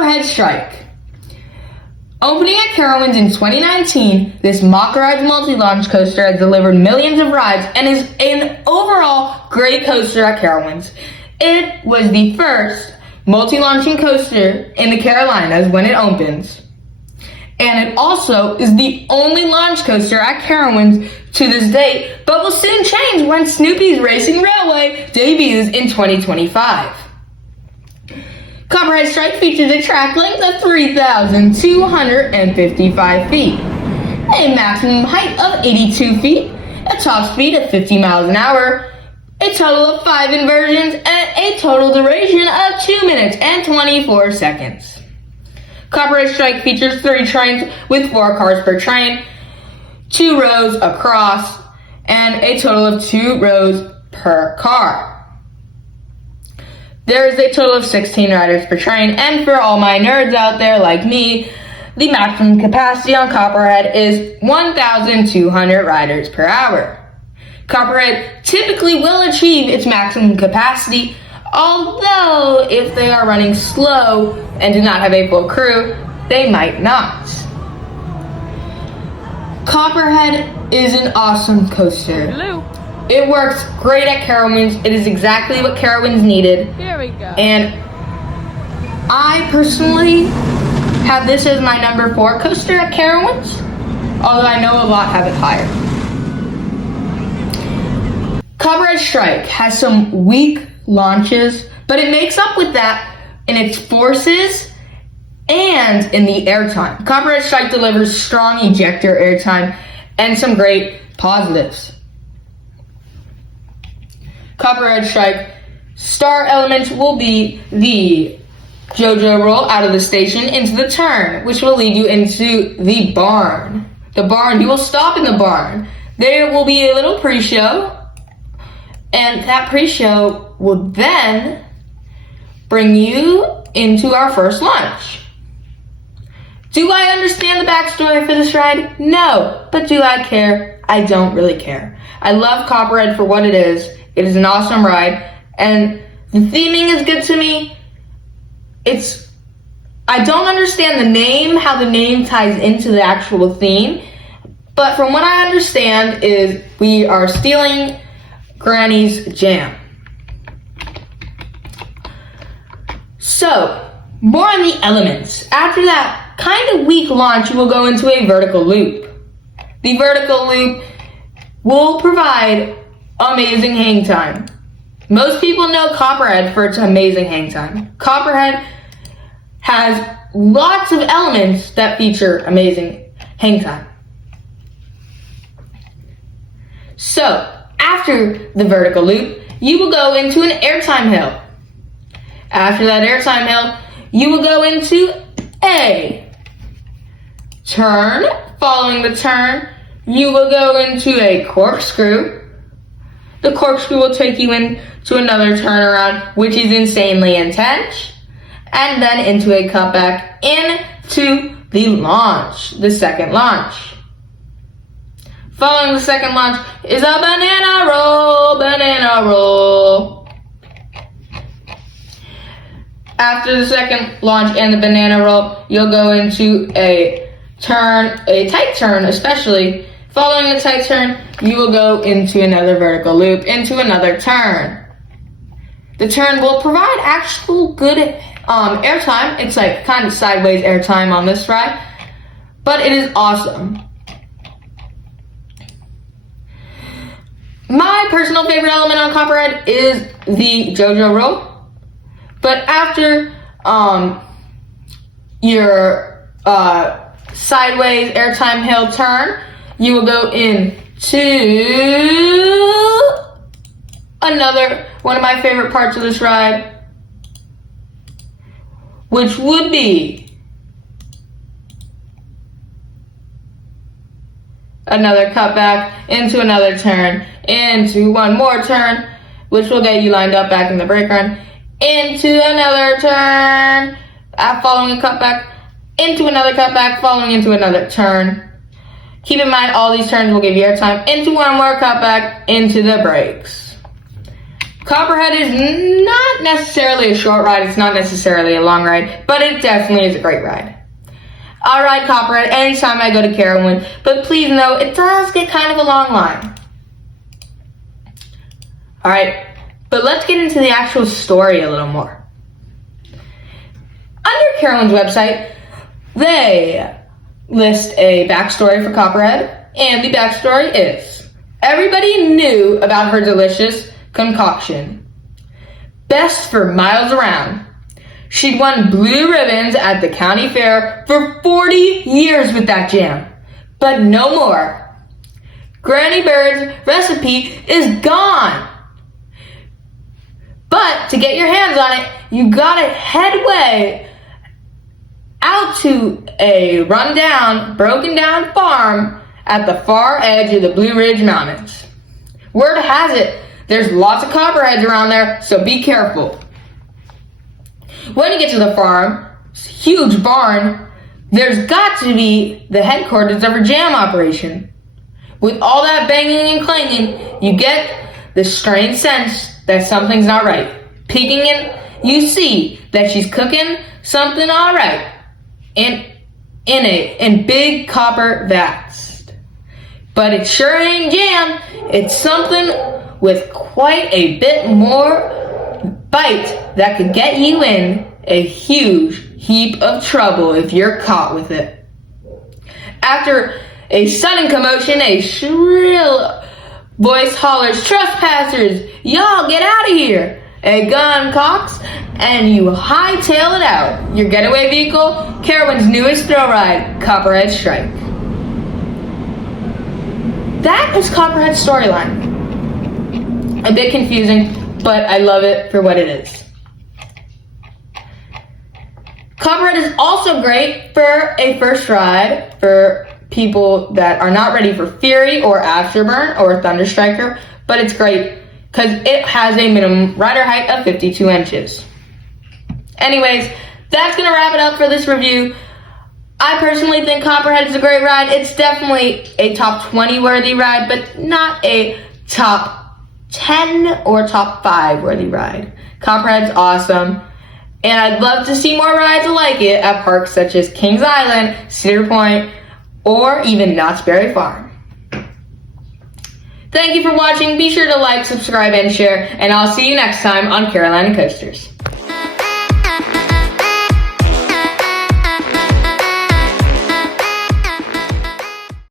Copperhead Strike. Opening at Carowinds in 2019, this Mock Rides multi-launch coaster has delivered millions of rides and is an overall great coaster at Carowinds. It was the first multi-launching coaster in the Carolinas when it opens. And it also is the only launch coaster at Carowinds to this date, but will soon change when Snoopy's Racing Railway debuts in 2025. Copperhead Strike features a track length of 3,255 feet, a maximum height of 82 feet, a top speed of 50 miles an hour, a total of 5 inversions, and a total duration of 2 minutes and 24 seconds. Copperhead Strike features 3 trains with 4 cars per train, 2 rows across, and a total of 2 rows per car. There is a total of 16 riders per train, and for all my nerds out there like me, the maximum capacity on Copperhead is 1,200 riders per hour. Copperhead typically will achieve its maximum capacity, although if they are running slow and do not have a full crew, they might not. Copperhead is an awesome coaster. Hello. It works great at Carowinds. It is exactly what Carowinds needed. Here we go. And I personally have this as my number 4 coaster at Carowinds, although I know a lot have it higher. Copperhead Strike has some weak launches, but it makes up with that in its forces and in the airtime. Copperhead Strike delivers strong ejector airtime and some great positives. Copperhead Strike star element will be the JoJo roll out of the station into the turn, which will lead you into the barn. The barn, you will stop in the barn. There will be a little pre-show, and that pre-show will then bring you into our first launch. Do I understand the backstory for this ride? No. But do I care? I don't really care. I love Copperhead for what it is. It is an awesome ride, and the theming is good to me. I don't understand the name, how the name ties into the actual theme, but from what I understand is we are stealing Granny's jam. So, more on the elements. After that kind of weak launch, you will go into a vertical loop. The vertical loop will provide amazing hang time. Most people know Copperhead for its amazing hang time. Copperhead has lots of elements that feature amazing hang time. So, after the vertical loop, you will go into an airtime hill. After that airtime hill, you will go into a turn. Following the turn, you will go into a corkscrew. The corkscrew will take you into another turnaround, which is insanely intense, and then into a cutback into the launch, the second launch. Following the second launch is a banana roll. After the second launch and the banana roll, you'll go into a tight turn especially. Following the tight turn, you will go into another vertical loop, into another turn. The turn will provide actual good airtime. It's like kind of sideways airtime on this ride, but it is awesome. My personal favorite element on Copperhead is the JoJo roll, but after your sideways airtime hill turn, you will go into another one of my favorite parts of this ride, which would be another cutback into another turn, into one more turn, which will get you lined up back in the brake run, into another turn, following a cutback, into another cutback, following into another turn. Keep in mind, all these turns will give you airtime into one more cutback, into the brakes. Copperhead is not necessarily a short ride, it's not necessarily a long ride, but it definitely is a great ride. I ride Copperhead anytime I go to Carowinds, but please know it does get kind of a long line. Alright, but let's get into the actual story a little more. Under Carowinds' website, they list a backstory for Copperhead, and the backstory is, everybody knew about her delicious concoction. Best for miles around. She'd won blue ribbons at the county fair for 40 years with that jam. But no more. Granny Bird's recipe is gone. But to get your hands on it, you gotta head way out to a rundown, broken down farm at the far edge of the Blue Ridge Mountains. Word has it, there's lots of copperheads around there, so be careful. When you get to the farm, it's a huge barn, there's got to be the headquarters of her jam operation. With all that banging and clanging, you get the strange sense that something's not right. Peeking in, you see that she's cooking something alright in big copper vats. But it sure ain't jam, it's something with quite a bit more bite that could get you in a huge heap of trouble if you're caught with it. After a sudden commotion, a shrill voice hollers, "Trespassers, y'all get out of here!" A gun cocks, and you hightail it out. Your getaway vehicle, Carowinds' newest thrill ride, Copperhead Strike. That is Copperhead's storyline. A bit confusing, but I love it for what it is. Copperhead is also great for a first ride for people that are not ready for Fury or Afterburn or Thunderstriker, but it's great because it has a minimum rider height of 52 inches. Anyways, that's going to wrap it up for this review. I personally think Copperhead is a great ride. It's definitely a top 20 worthy ride, but not a top 10 or top 5 worthy ride. Copperhead's awesome, and I'd love to see more rides like it at parks such as Kings Island, Cedar Point, or even Knott's Berry Farm. Thank you for watching. Be sure to like, subscribe, and share, and I'll see you next time on Carolina Coasters.